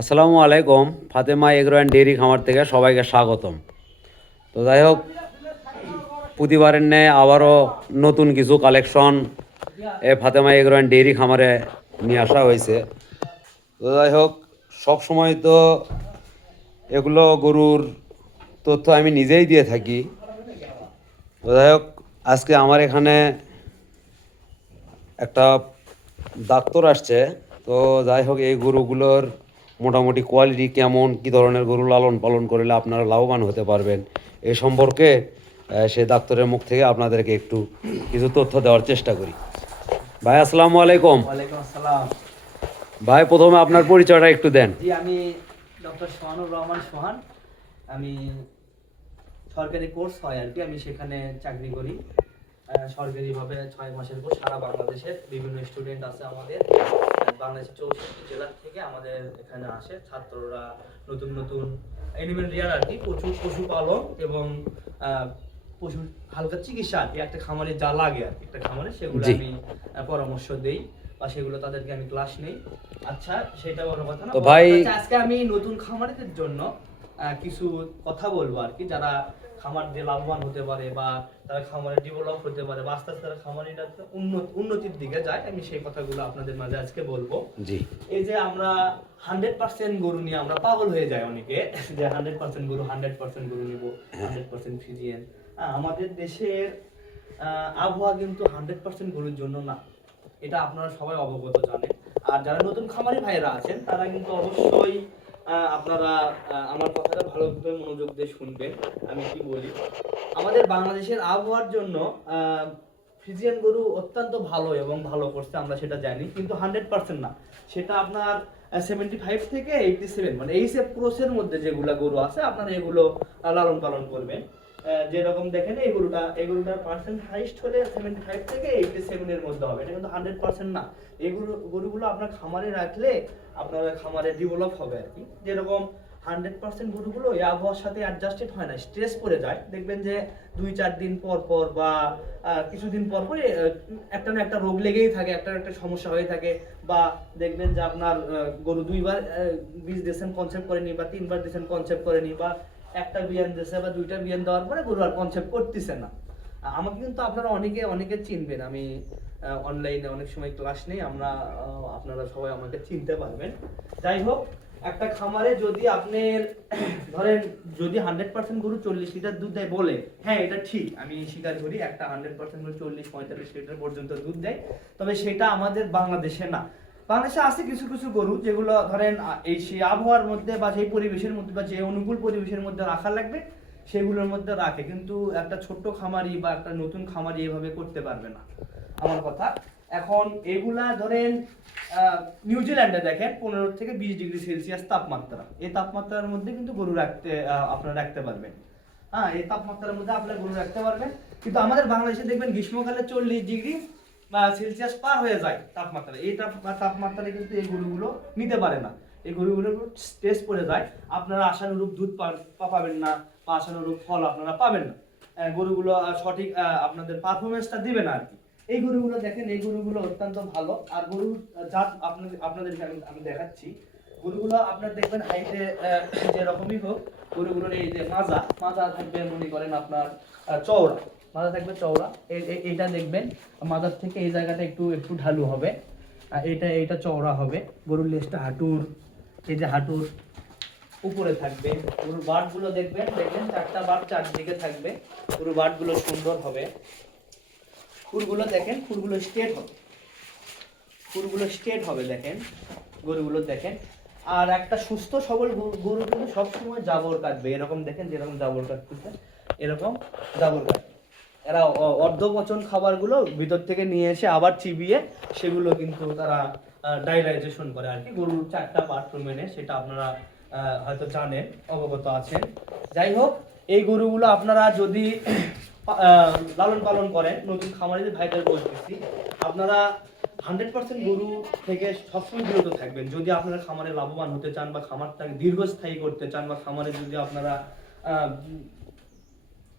আসসালামু আলাইকুম। Fatema agro and dairy খামার থেকে সবাইকে স্বাগতম। তো যাই হোক, প্রতিবারের ন্যায় আবারও নতুন কিছু collection Fatema agro and dairy খামারে নিয়ে আসা হয়েছে। তো যাই হোক, সব সময় তো এগুলো গরুর তথ্য আমি নিজেই দিয়ে থাকি। তো যাই হোক, আজকে আমার এখানে একটা ডাক্তার আসছে। তো যাই হোক, এই গরুগুলোর মোটামুটি কোয়ালিটি কেমন, কী ধরনের গরু লালন পালন করলে আপনারা লাভবান হতে পারবেন, এ সম্পর্কে সেই ডাক্তারের মুখ থেকে আপনাদেরকে একটু কিছু তথ্য দেওয়ার চেষ্টা করি। ভাই আসসালামু আলাইকুম। ওয়ালাইকুম আসসালাম। ভাই, প্রথমে আপনার পরিচয়টা একটু দেন। জি, আমি ডক্টর সোহানুর রহমান সোহান। আমি সরকারি কোর্স হয় আর কি, আমি সেখানে চাকরি করি সরকারিভাবে 6 মাসের কোর্স। সারা বাংলাদেশের বিভিন্ন স্টুডেন্ট আছে আমাদের, বাংলাদেশের 64 জেলা থেকে আমাদের এখানে আসে ছাত্ররা। নতুন নতুন এনিমেল রিয়ার আর কি, পশুপালন এবং পশু হালকা চিকিৎসা আর কি, একটা খামারে যা লাগে আর কি একটা খামারে, সেগুলো আমি পরামর্শ দেই বা সেগুলো তাদেরকে আমি ক্লাস নেই। আচ্ছা, সেটা বড় কথা না। তো ভাই, আজকে আমি নতুন খামারিদের জন্য কিছু কথা বলবো আর কি, যারা খামার দিয়ে লাভবান হতে পারে বা তারা খামারে ডেভেলপ হতে পারে বা আস্তে আস্তে তারা খামারিটা উন্নতির দিকে যায়, আমি সেই কথাগুলো আপনাদের মাঝে আজকে বলবো। জি, এই যে আমরা 100% গরু নিয়ে আমরা পাগল হয়ে যায় অনেকে, যে 100% গরু 100% গরু নিব, 100% ফিজিয়ান। আমাদের দেশের আবহাওয়া কিন্তু 100% গরুর জন্য না, এটা আপনারা সবাই অবগত জানেন। আর যারা নতুন খামারি ভাইরা আছেন তারা কিন্তু অবশ্যই আপনারা আমার কথাটা ভালোভাবে মনোযোগ দিয়ে শুনবেন আমি কি বলি। আমাদের বাংলাদেশের আবহাওয়ার জন্য ফ্রিজিয়ান গরু অত্যন্ত ভালো এবং ভালো করছে, আমরা সেটা জানি, কিন্তু 100% না। সেটা আপনার 75 থেকে 87, মানে এই সে ক্রসের মধ্যে যেগুলা গরু আছে আপনারা এগুলো লালন পালন করবেন। যেরকম দেখেন এই গরুটার পার্সেন্ট হাইস্ট হলে 75 থেকে 87 এর মধ্যে হবে, এটা কিন্তু 100% না। গরুগুলো আপনার খামারে রাখলে আপনার খামারে ডেভেলপ হবে আর কি। যেরকম 100% গরুগুলো এই আবহাওয়ার সাথে অ্যাডজাস্টেড হয় না, স্ট্রেস পড়ে যায়। দেখবেন যে 2-4 দিন পর পর বা কিছুদিন পর পর একটা না একটা রোগ লেগেই থাকে, একটা না একটা সমস্যা হয়ে থাকে। বা দেখবেন যে আপনার গরু 2বার বীজ দিয়েছেন কনসেপ্ট করেনি, বা 3বার দিয়েছেন কনসেপ্ট করেনি, বা একটা বিয়ান দিয়েছে বা 2টা বিয়ান দেওয়ার পরে গরু আর কনসেপ্ট করতেছে না। আমাকে কিন্তু আপনারা অনেকে অনেকে চিনবেন, আমি অনলাইনে অনেক সময় ক্লাস নেই, আমরা আপনারা সবাই আমাকে চিনতে পারবেন। যাই হোক, একটা খামারে যদি আপনার ধরেন যদি 100% গরু 40 লিটার দুধ দেয় বলে, হ্যাঁ এটা ঠিক, আমি স্বীকার করি একটা 100% গরু 40-45 লিটার পর্যন্ত দুধ দেয়, তবে সেটা আমাদের বাংলাদেশে না। বাংলাদেশে আছে কিছু কিছু গরু যেগুলো ধরেন এই সেই আবহাওয়ার মধ্যে বা সেই পরিবেশের মধ্যে বা যে অনুকূল পরিবেশের মধ্যে রাখা লাগবে সেগুলোর মধ্যে রাখে, কিন্তু একটা ছোট্ট খামারি বা একটা নতুন খামারি এভাবে করতে পারবে না, আমার কথা। এখন এগুলা ধরেন নিউজিল্যান্ডে দেখেন 15 থেকে 20 ডিগ্রি সেলসিয়াস তাপমাত্রা, এই তাপমাত্রার মধ্যে কিন্তু গরু রাখতে আপনারা রাখতে পারবেন। হ্যাঁ, এই তাপমাত্রার মধ্যে আপনারা গরু রাখতে পারবেন, কিন্তু আমাদের বাংলাদেশে দেখবেন গ্রীষ্মকালে 40 ডিগ্রি সেলসিয়াস পার হয়ে যায় তাপমাত্রা। এই তাপমাত্রায় কিন্তু এই গরুগুলো নিতে পারে না, এই গরুগুলোর স্ট্রেস পড়ে যায়, আপনারা আশানুরূপ দুধ পাবেন না বা আশানুরূপ ফল আপনারা পাবেন না। গরুগুলো সঠিক আপনাদের পারফরমেন্সটা দিবে না আর কি। এই গরুগুলো দেখেন, এই গরুগুলো অত্যন্ত ভালো। আর গরুর জাত আপনাদেরকে আমি দেখাচ্ছি। গরুগুলো আপনার দেখবেন হাইটে যেরকমই হোক, গরুগুলোর এই যে মাজা থাকবে, মনে করেন আপনার চওড়া মাজা থাকবে, চওড়া। এইটা দেখবেন মাজার থেকে এই জায়গাটা একটু একটু ঢালু হবে, এইটা চওড়া হবে। গরুর লেজটা এই যে হাঁটুর উপরে থাকবে। গরুর বাটগুলো দেখবেন 4টা বাট চারদিকে থাকবে, গরুর বাটগুলো সুন্দর হবে। খুরগুলো দেখেন, খুরগুলো স্ট্রেট হবে দেখেন, গরুগুলো দেখেন। আর একটা সুস্থ সবল গরু কিন্তু সবসময় জাবর কাটবে, এরকম দেখেন যেরকম জাবর কাটতেছে, এরকম জাবর কাটবে। এরা অর্ধপচন খাবারগুলো ভিতর থেকে নিয়ে এসে আবার চিবিয়ে সেগুলো কিন্তু তারা ডাইলাইজেশন করে আর কি। গরুর 4টা বাথরুম এনে, সেটা আপনারা হয়তো জানেন, অবগত আছেন। যাই হোক, এই গরুগুলো আপনারা যদি লালন পালন করেন, নতুন খামারিদের ভাইদের বলতেছি, আপনারা 100% গরু থেকে সবসময় বিরত থাকবেন। যদি আপনারা খামারে লাভবান হতে চান বা খামারটাকে দীর্ঘস্থায়ী করতে চান, বা খামারে যদি আপনারা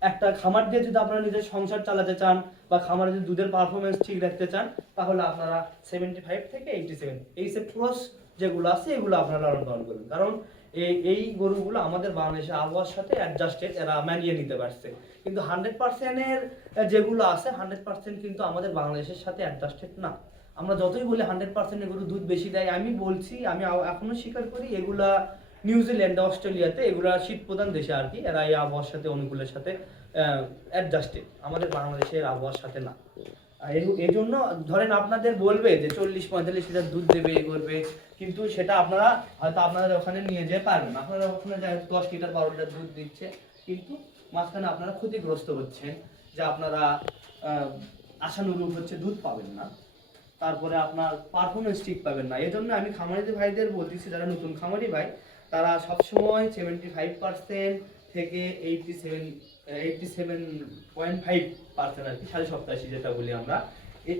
একটা খামার দিয়ে যদি আপনারা নিজের সংসার চালাতে চান বা খামারে যদি দুধের পারফরমেন্স ঠিক রাখতে চান, তাহলে আপনারা 75 থেকে 87 এই সে ক্রস যেগুলো আছে এগুলো আপনারা লালন পালন করবেন, কারণ এই গরুগুলো আমাদের বাংলাদেশের আবহাওয়ার সাথে অ্যাডজাস্টেড, এরা মানিয়ে নিতে পারছে। কিন্তু 100%-এর যেগুলো আছে 100% কিন্তু আমাদের বাংলাদেশের সাথে অ্যাডজাস্টেড না। আমরা যতই বলি 100% গরু দুধ বেশি দেয়, আমি বলছি, আমি এখনো স্বীকার করি এগুলা নিউজিল্যান্ড, অস্ট্রেলিয়াতে, এগুলা শীত প্রধান দেশে আর কি, এরা এই আবহাওয়ার সাথে অনুকূলের সাথে অ্যাডজাস্টেড, আমাদের বাংলাদেশের আবহাওয়ার সাথে না। এই জন্য ধরেন আপনাদের বলবে যে 40-45 লিটার দুধ দেবে, এ করবে, কিন্তু সেটা আপনারা হয়তো আপনাদের ওখানে নিয়ে যেতে পারবেন, আপনারা ওখানে 10 লিটার 12 লিটার দুধ দিচ্ছে, কিন্তু মাঝখানে আপনারা ক্ষতিগ্রস্ত হচ্ছেন, যে আপনারা আশানুরূপ হচ্ছে দুধ পাবেন না, তারপরে আপনার পারফরমেন্স ঠিক পাবেন না। এই জন্য আমি খামারি ভাইদের বলতেছি, যারা নতুন খামারি ভাই, তারা সবসময় 75% থেকে 87.5% আর কি, 87.5 যেটা বলি আমরা,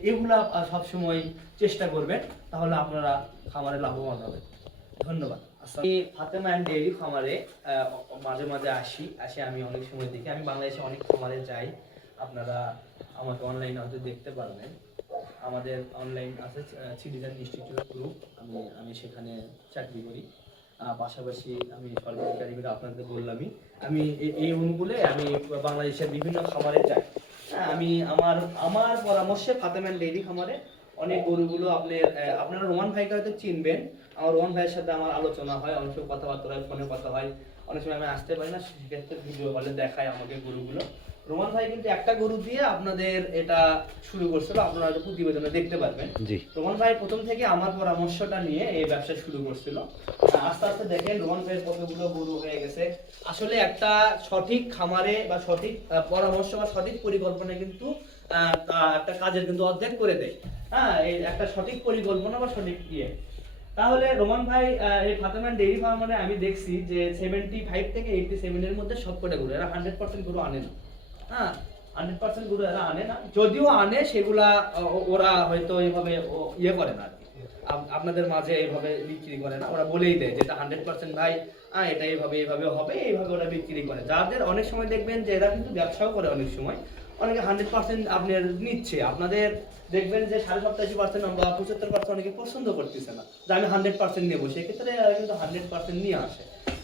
এগুলা সবসময় চেষ্টা করবেন, তাহলে আপনারা খামারে লাভবান হবেন। ধন্যবাদ। আমি ফাতেমা অ্যান্ড ডেইরি খামারে মাঝে মাঝে আসি, আমি অনেক সময় দেখি, আমি বাংলাদেশে অনেক খামারে যাই, আপনারা আমাকে অনলাইনে হয়তো দেখতে পারবেন। আমাদের অনলাইন আছে সিটিজেন ইনস্টিটিউট গ্রুপ, আমি সেখানে চাকরি করি, পাশাপাশি আমি সরকারি কারিগরি আপনাদের বললামই, আমি এই অনুকূলে আমি বাংলাদেশের বিভিন্ন খামারে যাই। হ্যাঁ, আমি আমার পরামর্শে ফাতেমা অ্যান্ড ডেইরি খামারে অনেক গরুগুলো আপনারা রোমান ভাইকে হয়তো চিনবেন, আমার রোমান ভাইয়ের সাথে আমার আলোচনা হয়, অনেক সময় কথাবার্তা হয়, ফোনে কথা হয়, অনেক সময় আমি আসতে পারি না, সেক্ষেত্রে ভিডিও কলে দেখায় আমাকে গরুগুলো। রোমান ভাই কিন্তু একটা গরু দিয়ে আপনাদের এটা শুরু করছিল, আপনারা হয়তো প্রতিবেদনে দেখতে পারবেন। রোমান ভাই প্রথম থেকে আমার পরামর্শটা নিয়ে এই ব্যবসা শুরু করছিল, আস্তে আস্তে দেখেন রোমান ভাইয়ের কতগুলো গরু হয়ে গেছে। আসলে একটা সঠিক খামারে বা সঠিক পরামর্শ বা সঠিক পরিকল্পনা কিন্তু একটা কাজের কিন্তু অর্ধেক করে দেয়। হ্যাঁ, এই একটা সঠিক পরিকল্পনা বা সঠিক তাহলে রোমান ভাই এই ফাতেমা ডেইরি ফার্মে আমি দেখছি যে 75 থেকে 87 এর মধ্যে সবকটা গরু, এরা 100% গরু আনে না। হ্যাঁ, 100% গরু এরা আনে না, যদিও আনে সেগুলা ওরা হয়তো এইভাবে করে না আর কি, আপনাদের মাঝে এইভাবে বিক্রি করে না, ওরা বলেই দেয় যেটা 100% ভাই, এটা এইভাবে হবে, এইভাবে ওরা বিক্রি করে। যাদের অনেক সময় দেখবেন যে এরা কিন্তু ব্যবসাও করে, অনেক সময় অনেকে 100% আপনার নিচ্ছে, আপনাদের দেখবেন যে 87.5% বা 75% অনেকে পছন্দ করতেছে না যে আমি 100% নেবো, সেক্ষেত্রে এরা কিন্তু 100% নিয়ে আসে।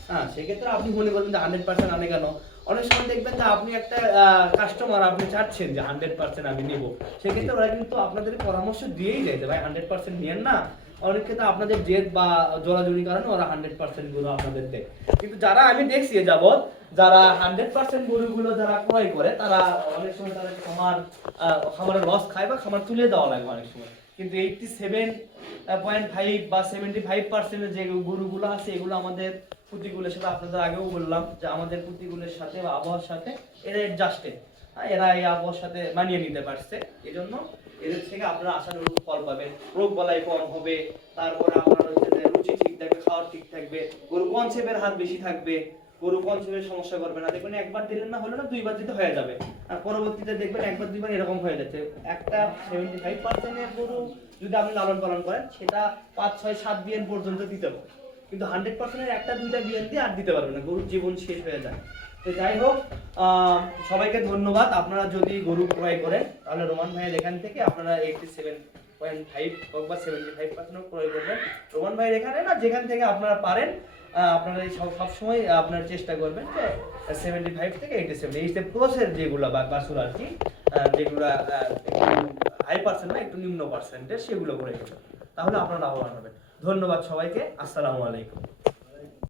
হ্যাঁ, সেক্ষেত্রে আপনি মনে করবেন যে 100% আনে কেন, অনেক সময় দেখবেন যে আপনি একটা কাস্টমার, আপনি চাচ্ছেন যে 100% আমি নিব, সেক্ষেত্রে ওরা কিন্তু আপনাদের পরামর্শ দিয়েই দেয় যে ভাই 100% নিয়েন না। অনেক ক্ষেত্রে আপনাদের জেদ বা জোরাজুরির কারণে ওরা 100% গরু আপনাদের দেয়। কিন্তু যারা আমি দেখছি যাবৎ, যারা 100% গরুগুলো যারা ক্রয় করে, তারা অনেক সময় তাদের খামারের লস খায় বা খামার তুলে দেওয়া লাগে অনেক সময়। কিন্তু 87.5 বা 75% যে গরুগুলো আছে, এগুলো আমাদের প্রতিকূলের সাথে, আপনাদের আগেও বললাম যে আমাদের প্রতিকূলের সাথে বা আবহাওয়ার সাথে এরা অ্যাডজাস্টেড, এরা এই আবহাওয়ার সাথে মানিয়ে নিতে পারছে। এই জন্য এদের থেকে আপনারা আশানুরূপ ফল পাবেন, রোগ বালাই কম হবে, তারপরে আপনার হচ্ছে যে রুচি ঠিক থাকবে, খাওয়ার ঠিক থাকবে, গরু কনসেপ্টের হার বেশি থাকবে, গরু কনসেপ্টের সমস্যা করবে না। দেখবেন একবার দিলেন না, হলো না, 2বার দিতে হয়ে যাবে, আর পরবর্তীতে দেখবেন 1বার 2বার এরকম হয়ে যাচ্ছে। একটা 75% এর গরু যদি আপনি লালন পালন করেন, সেটা 5, 6, 7 বিয়ান পর্যন্ত দিতে পারে, কিন্তু 100% এর 1টা 2টা বিয়ান দিয়ে আর দিতে পারবে না, গরুর জীবন শেষ হয়ে যায়। তো যাই হোক, সবাইকে ধন্যবাদ। আপনারা যদি গরু ক্রয় করেন, তাহলে রোমান ভাইয়ের এখান থেকে আপনারা 87.5 হোক বা 75% ক্রয় করবেন রোমান ভাইয়ের এখানে, না যেখান থেকে আপনারা পারেন, আপনারা সবসময় আপনার চেষ্টা করবেন যে 75 থেকে 87 এই যে প্রসেস যেগুলো বা বাসুর আর কি, যেগুলো হাই পার্সেন্ট না, একটু নিম্ন পার্সেন্টের, সেগুলো করে দেবেন, তাহলে আপনারা লাভবান হবেন। ধন্যবাদ সবাইকে, আসসালামু আলাইকুম।